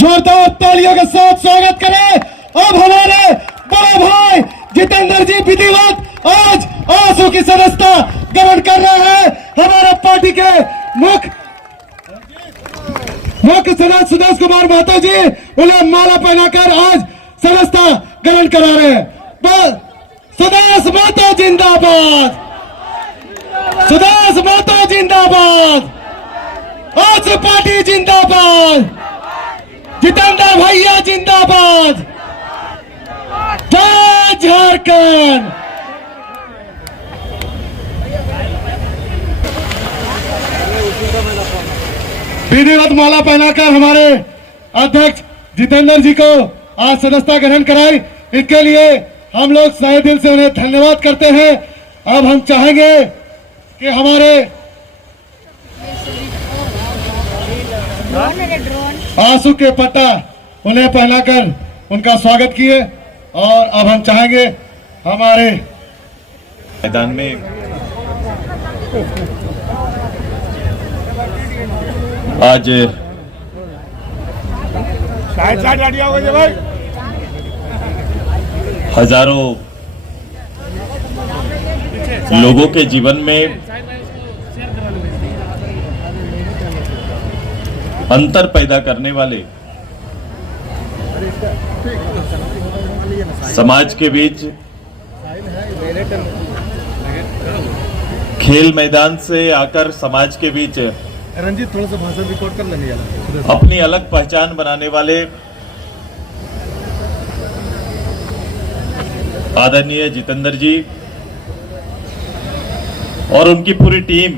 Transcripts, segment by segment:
जोरदार तालियों के साथ स्वागत करें अब हमारे बड़े भाई जितेंद्र जी विधिवत आज आंसू की सदस्यता ग्रहण कर रहे हैं। हमारे पार्टी के मुख्य सदस्य सुदेश कुमार महतो जी उन्हें माला पहनाकर आज सदस्यता ग्रहण करा रहे हैं। सुदेश महतो जिंदाबाद, सुदेश महतो जिंदाबाद, आंसू पार्टी जिंदाबाद, जितेंद्र भैया जिंदाबाद, जय झारखंड। विधिवत माला पहनाकर हमारे अध्यक्ष जितेंद्र जी को आज सदस्यता ग्रहण कराई, इसके लिए हम लोग सहे दिल से उन्हें धन्यवाद करते हैं। अब हम चाहेंगे कि हमारे आंसू के पट्टा उन्हें पहनाकर उनका स्वागत किए और अब हम चाहेंगे हमारे मैदान में आज हजारों लोगों के जीवन में अंतर पैदा करने वाले समाज के बीच खेल मैदान से आकर समाज के बीच रंजीत थोड़ा सा भाषण रिकॉर्ड कर लेने अपनी अलग पहचान बनाने वाले आदरणीय जितेंद्र जी और उनकी पूरी टीम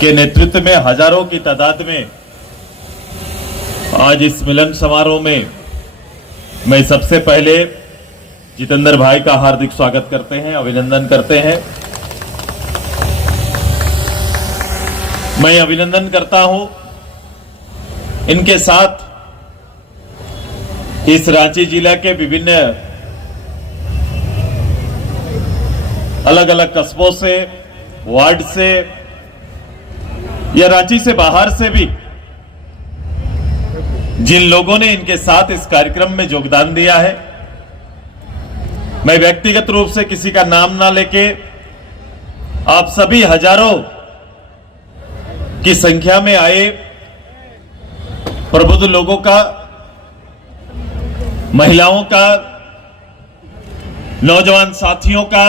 के नेतृत्व में हजारों की तादाद में आज इस मिलन समारोह में मैं सबसे पहले जितेंद्र भाई का हार्दिक स्वागत करते हैं, अभिनंदन करते हैं। मैं अभिनंदन करता हूं इनके साथ इस रांची जिला के विभिन्न अलग अलग कस्बों से, वार्ड से या रांची से बाहर से भी जिन लोगों ने इनके साथ इस कार्यक्रम में योगदान दिया है, मैं व्यक्तिगत रूप से किसी का नाम ना लेके आप सभी हजारों की संख्या में आए प्रबुद्ध लोगों का, महिलाओं का, नौजवान साथियों का,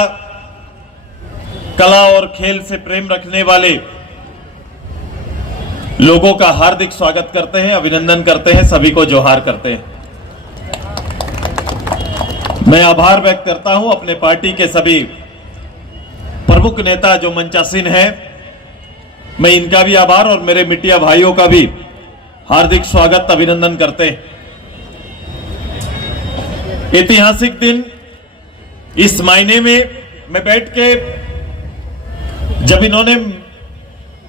कला और खेल से प्रेम रखने वाले लोगों का हार्दिक स्वागत करते हैं, अभिनंदन करते हैं, सभी को जोहार करते हैं। मैं आभार व्यक्त करता हूं अपने पार्टी के सभी प्रमुख नेता जो मंचासीन हैं, मैं इनका भी आभार और मेरे मीडिया भाइयों का भी हार्दिक स्वागत अभिनंदन करते हैं। ऐतिहासिक दिन, इस महीने में मैं बैठ के जब इन्होंने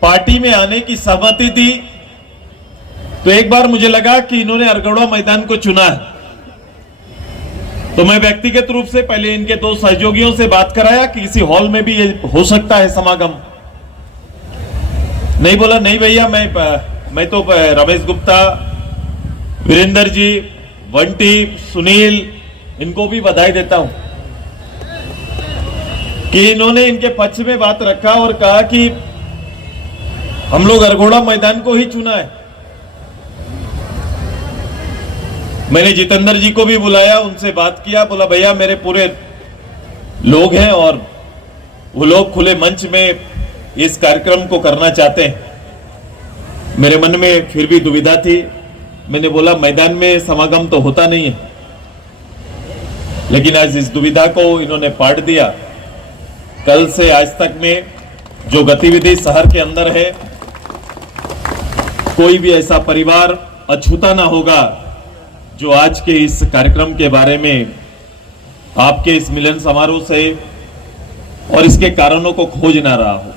पार्टी में आने की सहमति दी तो एक बार मुझे लगा कि इन्होंने अरगोड़ा मैदान को चुना है, तो मैं व्यक्तिगत रूप से पहले इनके दो सहयोगियों से बात कराया कि किसी हॉल में भी ये हो सकता है समागम। नहीं बोला नहीं भैया, मैं तो रमेश गुप्ता, वीरेंद्र जी, वंटी, सुनील, इनको भी बधाई देता हूं कि इन्होंने इनके पक्ष में बात रखा और कहा कि हम लोग अरगोड़ा मैदान को ही चुना है। मैंने जितेंद्र जी को भी बुलाया, उनसे बात किया, बोला भैया मेरे पूरे लोग हैं और वो लोग खुले मंच में इस कार्यक्रम को करना चाहते हैं। मेरे मन में फिर भी दुविधा थी, मैंने बोला मैदान में समागम तो होता नहीं है, लेकिन आज इस दुविधा को इन्होंने पाट दिया। कल से आज तक में जो गतिविधि शहर के अंदर है, कोई भी ऐसा परिवार अछूता ना होगा जो आज के इस कार्यक्रम के बारे में आपके इस मिलन समारोह से और इसके कारणों को खोज ना रहा होगा।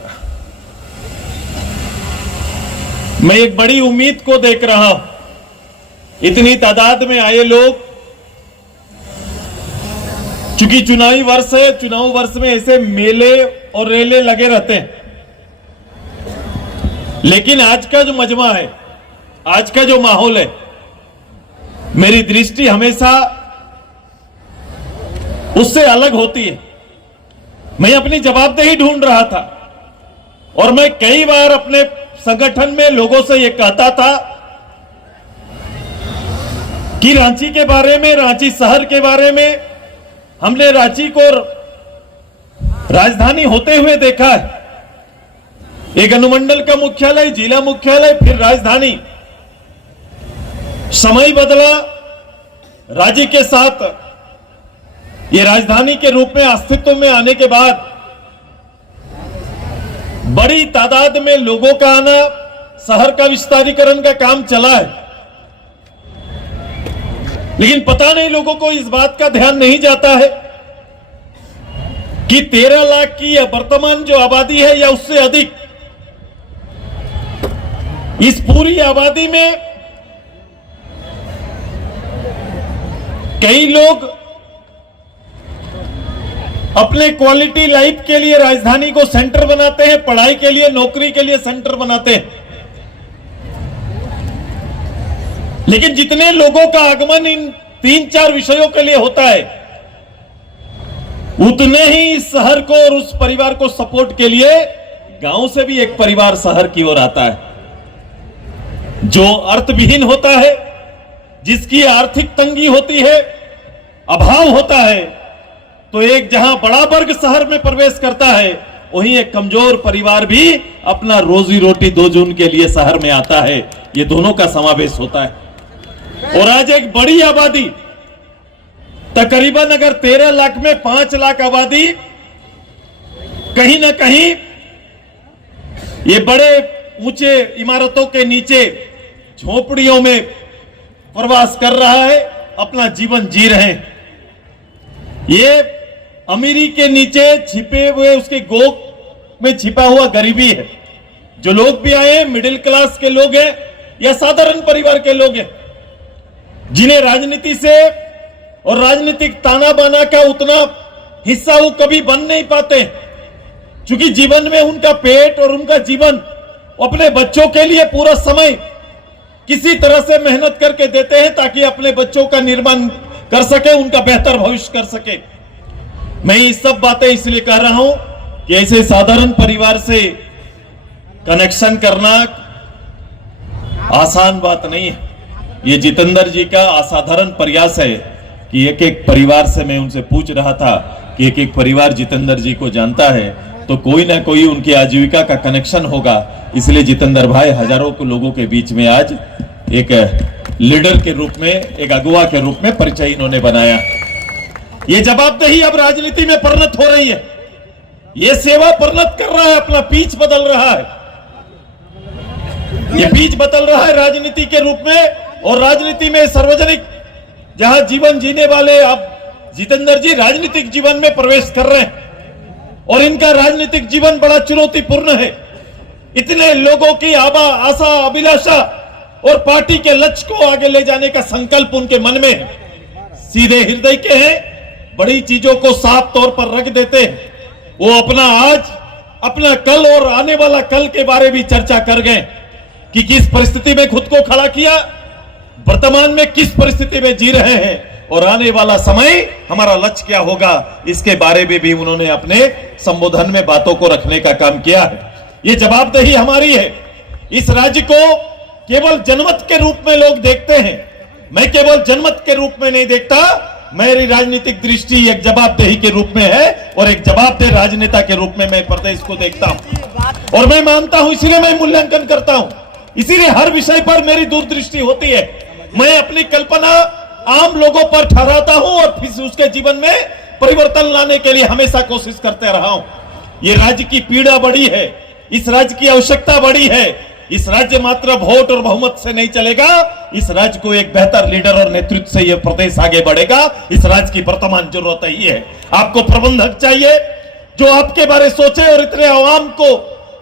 मैं एक बड़ी उम्मीद को देख रहा हूं, इतनी तादाद में आए लोग चूंकि चुनावी वर्ष है, चुनाव वर्ष में ऐसे मेले और रेले लगे रहते हैं, लेकिन आज का जो मजमा है, आज का जो माहौल है, मेरी दृष्टि हमेशा उससे अलग होती है। मैं अपनी जवाबदेही ढूंढ रहा था और मैं कई बार अपने संगठन में लोगों से यह कहता था कि रांची के बारे में, रांची शहर के बारे में, हमने रांची को राजधानी होते हुए देखा है। एक अनुमंडल का मुख्यालय, जिला मुख्यालय, फिर राजधानी। समय बदला, राज्य के साथ ये राजधानी के रूप में अस्तित्व में आने के बाद बड़ी तादाद में लोगों का आना, शहर का विस्तारीकरण का काम चला है, लेकिन पता नहीं लोगों को इस बात का ध्यान नहीं जाता है कि 13 लाख की वर्तमान जो आबादी है या उससे अधिक, इस पूरी आबादी में कई लोग अपने क्वालिटी लाइफ के लिए राजधानी को सेंटर बनाते हैं, पढ़ाई के लिए, नौकरी के लिए सेंटर बनाते हैं, लेकिन जितने लोगों का आगमन इन 3-4 विषयों के लिए होता है, उतने ही इस शहर को और उस परिवार को सपोर्ट के लिए गांव से भी एक परिवार शहर की ओर आता है, जो अर्थविहीन होता है, जिसकी आर्थिक तंगी होती है, अभाव होता है, तो एक जहां बड़ा वर्ग शहर में प्रवेश करता है, वहीं एक कमजोर परिवार भी अपना रोजी रोटी 2 जून के लिए शहर में आता है। ये दोनों का समावेश होता है। और आज एक बड़ी आबादी, तकरीबन अगर 13 लाख में 5 लाख आबादी कहीं ना कहीं ये बड़े ऊंचे इमारतों के नीचे झोपड़ियों में प्रवास कर रहा है, अपना जीवन जी रहे हैं। ये अमीरी के नीचे छिपे हुए, उसके गोद में छिपा हुआ गरीबी है। जो लोग भी आए हैं, मिडिल क्लास के लोग हैं या साधारण परिवार के लोग हैं, जिन्हें राजनीति से और राजनीतिक ताना बाना का उतना हिस्सा वो कभी बन नहीं पाते, क्योंकि जीवन में उनका पेट और उनका जीवन अपने बच्चों के लिए पूरा समय किसी तरह से मेहनत करके देते हैं ताकि अपने बच्चों का निर्माण कर सके, उनका बेहतर भविष्य कर सके। मैं ये सब बातें इसलिए कह रहा हूं कि ऐसे साधारण परिवार से कनेक्शन करना आसान बात नहीं है। ये जितेंद्र जी का असाधारण प्रयास है कि एक एक परिवार से मैं उनसे पूछ रहा था कि एक एक परिवार जितेंद्र जी को जानता है तो कोई ना कोई उनकी आजीविका का कनेक्शन होगा। इसलिए जितेंद्र भाई हजारों के लोगों के बीच में आज एक लीडर के रूप में, एक अगुवा के रूप में परिचय इन्होंने बनाया। ये जवाबदेही अब राजनीति में परिणत हो रही है, ये सेवा परिणत कर रहा है, अपना पीछ बदल रहा है। ये पीछ बदल रहा है राजनीति के रूप में, और राजनीति में सार्वजनिक जहां जीवन जीने वाले अब जितेंद्र जी राजनीतिक जीवन में प्रवेश कर रहे हैं और इनका राजनीतिक जीवन बड़ा चुनौतीपूर्ण है। इतने लोगों की आशा, अभिलाषा और पार्टी के लक्ष्य को आगे ले जाने का संकल्प उनके मन में है। सीधे हृदय के हैं, बड़ी चीजों को साफ तौर पर रख देते हैं। वो अपना आज, अपना कल और आने वाला कल के बारे भी चर्चा कर गए कि किस परिस्थिति में खुद को खड़ा किया, वर्तमान में किस परिस्थिति में जी रहे हैं और आने वाला समय हमारा लक्ष्य क्या होगा, इसके बारे में भी उन्होंने अपने संबोधन में बातों को रखने का काम किया है। ये जवाबदेही हमारी है। इस राज्य को केवल जनमत के रूप में लोग देखते हैं, मैं केवल जनमत के रूप में नहीं देखता। मेरी राजनीतिक दृष्टि एक जवाबदेही के रूप में है और एक जवाबदेह राजनेता के रूप में मैं प्रदेश को देखता हूं और मैं मानता हूं, इसीलिए मैं मूल्यांकन करता हूं, इसीलिए हर विषय पर मेरी दूरदृष्टि होती है। मैं अपनी कल्पना आम लोगों पर ठहराता हूं और फिर उसके जीवन में परिवर्तन लाने के लिए हमेशा कोशिश करते रहा हूं। ये राज्य की पीड़ा बड़ी है, इस राज्य की आवश्यकता बड़ी है। इस राज्य मात्र वोट और बहुमत से नहीं चलेगा, इस राज्य को एक बेहतर लीडर और नेतृत्व से यह प्रदेश आगे बढ़ेगा। इस राज्य की वर्तमान जरूरत ही है। आपको प्रबंधक चाहिए जो आपके बारे सोचे और इतने आवाम को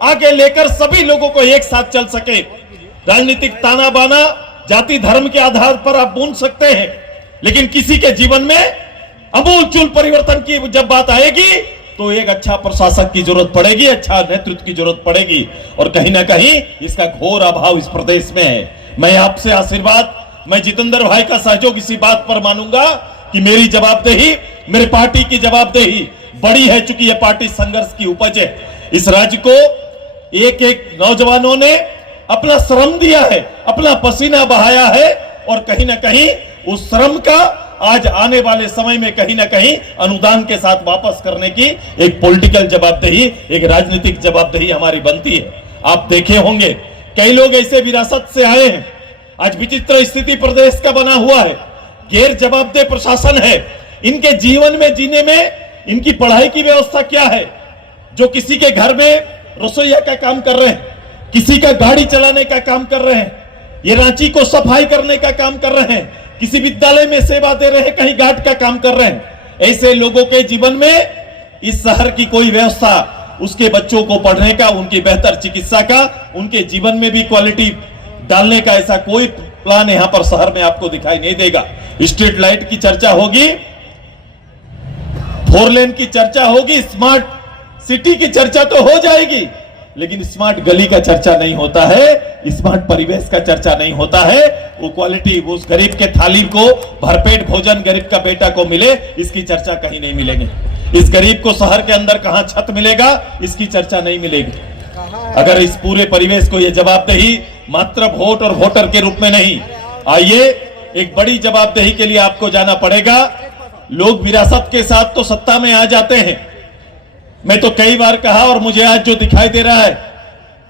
आगे लेकर सभी लोगों को एक साथ चल सके। राजनीतिक ताना बाना, जाति धर्म के आधार पर आप बूंद सकते हैं, लेकिन किसी के जीवन में अमूलचूल परिवर्तन की जब बात आएगी तो एक अच्छा प्रशासक की जरूरत पड़ेगी, अच्छा नेतृत्व की जरूरत पड़ेगी, और कहीं ना कहीं इसका घोर अभाव इस प्रदेश में है। मैं आपसे आशीर्वाद, मैं जितेंद्र भाई का सहयोग इसी बात पर मानूंगा कि मेरी जवाबदेही, मेरे पार्टी की जवाबदेही बड़ी है, चूंकि यह पार्टी संघर्ष की उपज है। इस राज्य को एक एक नौजवानों ने अपना श्रम दिया है, अपना पसीना बहाया है, और कहीं ना कहीं उस श्रम का आज आने वाले समय में कहीं ना कहीं अनुदान के साथ वापस करने की एक पॉलिटिकल जवाबदेही, एक राजनीतिक जवाबदेही हमारी बनती है। आप देखे होंगे कई लोग ऐसे विरासत से आए हैं, आज विचित्र स्थिति प्रदेश का बना हुआ है, गैर जवाबदेह प्रशासन है, इनके जीवन में जीने में इनकी पढ़ाई की व्यवस्था क्या है, जो किसी के घर में रसोईया का काम कर रहे हैं, किसी का गाड़ी चलाने का काम कर रहे हैं, ये रांची को सफाई करने का काम कर रहे हैं, किसी विद्यालय में सेवा दे रहे हैं, कहीं गार्ड का काम कर रहे हैं। ऐसे लोगों के जीवन में इस शहर की कोई व्यवस्था, उसके बच्चों को पढ़ने का, उनकी बेहतर चिकित्सा का, उनके जीवन में भी क्वालिटी डालने का ऐसा कोई प्लान यहां पर शहर में आपको दिखाई नहीं देगा। स्ट्रीट लाइट की चर्चा होगी, 4 लेन की चर्चा होगी, स्मार्ट सिटी की चर्चा तो हो जाएगी, लेकिन स्मार्ट गली का चर्चा नहीं होता है, स्मार्ट परिवेश का चर्चा नहीं होता है। वो क्वालिटी, उस गरीब के थाली को भरपेट भोजन गरीब का बेटा को मिले, इसकी चर्चा कहीं नहीं मिलेगी। इस गरीब को शहर के अंदर कहां छत मिलेगा, इसकी चर्चा नहीं मिलेगी। अगर इस पूरे परिवेश को यह जवाबदेही मात्र वोट और वोटर के रूप में नहीं, आइए एक बड़ी जवाबदेही के लिए आपको जाना पड़ेगा। लोग विरासत के साथ तो सत्ता में आ जाते हैं, मैं तो कई बार कहा, और मुझे आज जो दिखाई दे रहा है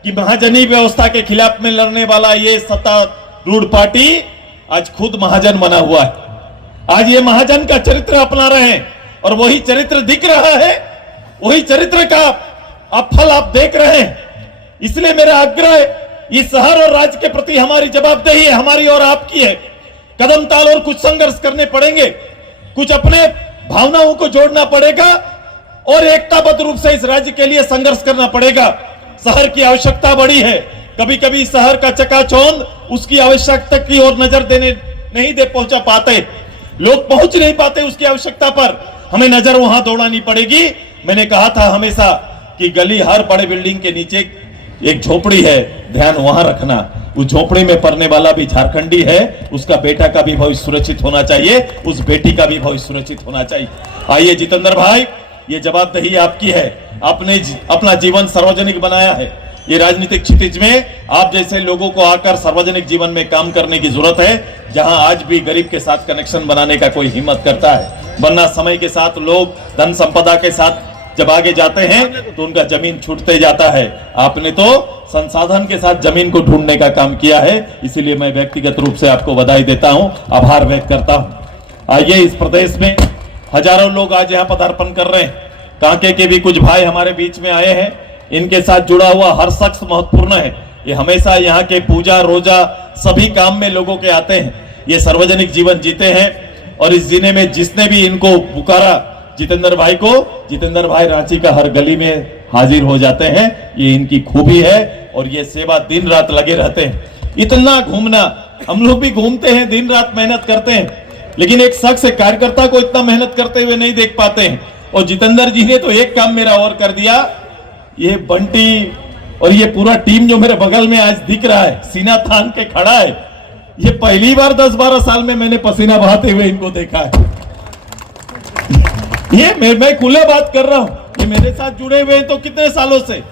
कि महाजनी व्यवस्था के खिलाफ में लड़ने वाला ये सत्तारूढ़ पार्टी आज खुद महाजन बना हुआ है। आज ये महाजन का चरित्र अपना रहे हैं, और वही चरित्र दिख रहा है, वही चरित्र का आप फल आप देख रहे हैं। इसलिए मेरा आग्रह इस शहर और राज्य के प्रति हमारी जवाबदेही है, हमारी और आपकी है। कदम ताल और कुछ संघर्ष करने पड़ेंगे, कुछ अपने भावनाओं को जोड़ना पड़ेगा, और एकताबद्ध रूप से इस राज्य के लिए संघर्ष करना पड़ेगा। शहर की आवश्यकता बड़ी है, कभी कभी शहर का चकाचौंध उसकी आवश्यकता की ओर नजर देने नहीं दे पहुंचा पाते, लोग पहुंच नहीं पाते उसकी आवश्यकता पर, हमें नजर वहां दौड़ानी पड़ेगी। मैंने कहा था हमेशा कि गली हर बड़े बिल्डिंग के नीचे एक झोपड़ी है, ध्यान वहां रखना। उस झोपड़ी में पड़ने वाला भी झारखंडी है, उसका बेटा का भी भविष्य सुरक्षित होना चाहिए, उस बेटी का भी भविष्य सुरक्षित होना चाहिए। आइए जितेंद्र भाई, ये जवाबदेही आपकी है, आपने अपना जीवन सार्वजनिक बनाया है। ये राजनीतिक क्षितिज में आप जैसे लोगों को आकर सार्वजनिक जीवन में काम करने की जरूरत है, जहां आज भी गरीब के साथ कनेक्शन बनाने का कोई हिम्मत करता है। वरना समय के साथ लोग धन संपदा के साथ जब आगे जाते हैं तो उनका जमीन छूटते जाता है। आपने तो संसाधन के साथ जमीन को ढूंढने का काम किया है, इसीलिए मैं व्यक्तिगत रूप से आपको बधाई देता हूं, आभार व्यक्त करता हूं। आइए, इस प्रदेश में हजारों लोग आज यहाँ पदार्पण कर रहे हैं। कांके के भी कुछ भाई हमारे बीच में आए हैं, इनके साथ जुड़ा हुआ हर शख्स महत्वपूर्ण है। ये हमेशा यहाँ के पूजा रोजा सभी काम में लोगों के आते हैं, ये सार्वजनिक जीवन जीते हैं, और इस जीने में जिसने भी इनको पुकारा जितेंद्र भाई को, जितेंद्र भाई रांची का हर गली में हाजिर हो जाते हैं। ये इनकी खूबी है, और ये सेवा दिन रात लगे रहते हैं। इतना घूमना, हम लोग भी घूमते हैं, दिन रात मेहनत करते हैं, लेकिन एक शख्स, एक कार्यकर्ता को इतना मेहनत करते हुए नहीं देख पाते हैं। और जितेंद्र जी ने तो एक काम मेरा और कर दिया, ये बंटी और ये पूरा टीम जो मेरे बगल में आज दिख रहा है, सीना थान के खड़ा है, ये पहली बार 10-12 साल में मैंने पसीना बहाते हुए इनको देखा है। ये मैं खुले बात कर रहा हूं, ये मेरे साथ जुड़े हुए हैं तो कितने सालों से,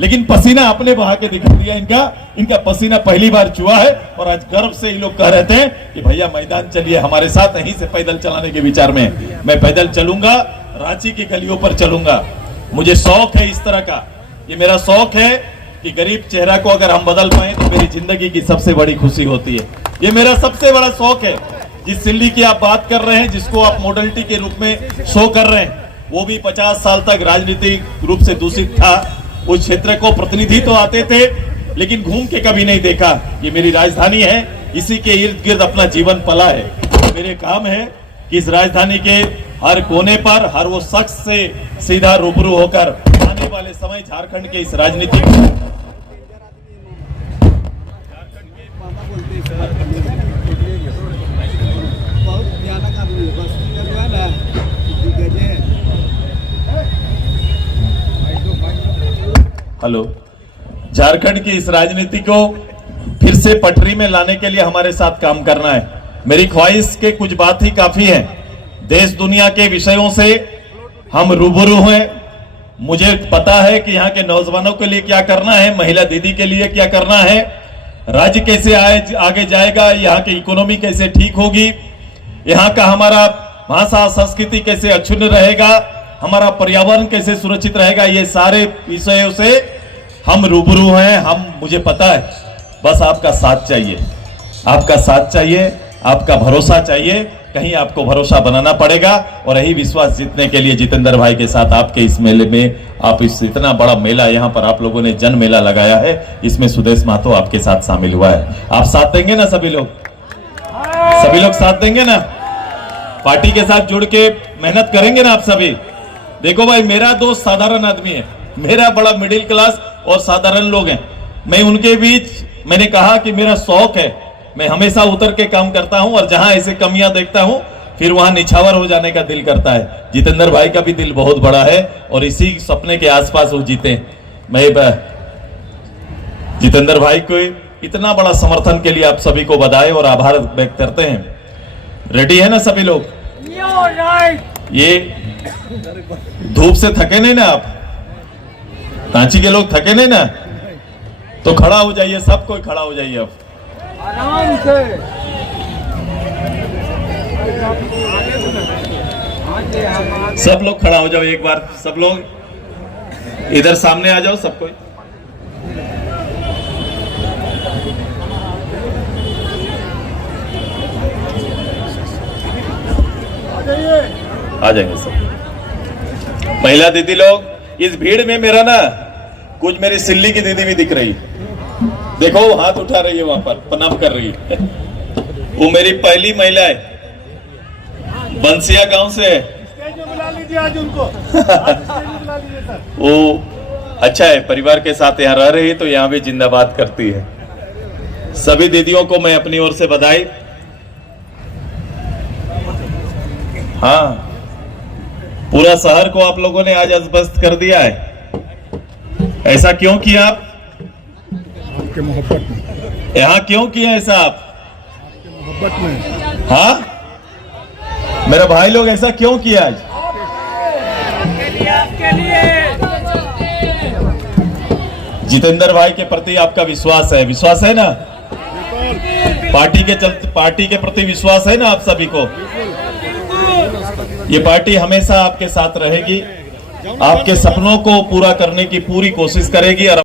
लेकिन पसीना अपने बहा के दिखा दिया इनका पसीना पहली बार चुआ है। और आज गर्व से ये लोग कह रहे थे कि भैया मैदान चलिए हमारे साथ, यहीं से पैदल चलाने के विचार में। मैं पैदल चलूंगा, रांची की गलियों पर चलूंगा, मुझे शौक है इस तरह का। ये मेरा शौक है कि गरीब चेहरा को अगर हम बदल पाए तो मेरी जिंदगी की सबसे बड़ी खुशी होती है। ये मेरा सबसे बड़ा शौक है। जिस दिल्ली की आप बात कर रहे हैं, जिसको आप मॉडलिटी के रूप में शो कर रहे हैं, वो भी 50 साल तक राजनीतिक रूप से दूषित था। उस क्षेत्र को प्रतिनिधि तो आते थे, लेकिन घूम के कभी नहीं देखा। ये मेरी राजधानी है, इसी के इर्द गिर्द अपना जीवन पला है। मेरे काम है कि इस राजधानी के हर कोने पर हर वो शख्स से सीधा रूबरू होकर आने वाले समय झारखंड के इस राजनीतिक बहुत भयानक आदमी है, बस जो है ना हेलो, झारखंड की इस राजनीति को फिर से पटरी में लाने के लिए हमारे साथ काम करना है। मेरी ख्वाहिश के कुछ बात ही काफी है। देश दुनिया के विषयों से हम रूबरू हैं। मुझे पता है कि यहाँ के नौजवानों के लिए क्या करना है, महिला दीदी के लिए क्या करना है, राज्य कैसे आगे जाएगा, यहाँ की इकोनॉमी कैसे ठीक होगी, यहाँ का हमारा भाषा संस्कृति कैसे अक्षुण्ण रहेगा, हमारा पर्यावरण कैसे सुरक्षित रहेगा। ये सारे विषयों से हम रूबरू हैं। मुझे पता है, बस आपका साथ चाहिए, आपका साथ चाहिए, आपका भरोसा चाहिए। कहीं आपको भरोसा बनाना पड़ेगा और यही विश्वास जीतने के लिए जितेंद्र भाई के साथ आपके इस मेले में, आप इस इतना बड़ा मेला यहाँ पर आप लोगों ने जन मेला लगाया है, इसमें सुदेश महतो आपके साथ शामिल हुआ है। आप साथ देंगे ना? सभी लोग साथ देंगे ना? पार्टी के साथ जुड़ के मेहनत करेंगे ना आप सभी? देखो भाई, मेरा दोस्त साधारण आदमी है, मेरा बड़ा मिडिल क्लास और साधारण लोग हैं। मैं उनके बीच, मैंने कहा कि मेरा शौक है, मैं हमेशा उतर के काम करता हूं और जहां ऐसे कमियां देखता हूं फिर वहां निछावर हो जाने का दिल करता है। जितेंद्र भाई का भी दिल बहुत बड़ा है और इसी सपने के आसपास वो जीते। मैं जितेंद्र भाई को इतना बड़ा समर्थन के लिए आप सभी को बधाई और आभार व्यक्त करते हैं। रेडी है ना सभी लोग? ये धूप से थके नहीं ना आप? रांची के लोग थके नहीं ना? तो खड़ा हो जाइए, सब कोई खड़ा हो जाइए अब आराम से। सब लोग खड़ा हो जाओ एक बार, सब लोग इधर सामने आ जाओ, सब कोई। आ जाएंगे सब। महिला दीदी लोग, इस भीड़ में मेरा ना कुछ मेरी सिल्ली की दीदी भी दिख रही, देखो हाथ उठा रही है, वहां पर प्रणाम कर रही है। वो मेरी पहली महिला है, बंसिया गांव से है। बुला लीजिए आज उनको। बुला लीजिए सर। वो अच्छा है, परिवार के साथ यहाँ रह रही है तो यहाँ भी जिंदाबाद करती है। सभी दीदियों को मैं अपनी ओर से बधाई। हाँ, पूरा शहर को आप लोगों ने आज अस्त कर दिया है। ऐसा क्यों किया आप? आपके मोहब्बत में। यहाँ क्यों किया ऐसा आप? आपके मोहब्बत में। हाँ, मेरा भाई लोग ऐसा क्यों किया आज? आपके लिए। जितेंद्र भाई के प्रति आपका विश्वास है ना? पार्टी के प्रति विश्वास है ना आप सभी को? ये पार्टी हमेशा आपके साथ रहेगी, आपके सपनों को पूरा करने की पूरी कोशिश करेगी और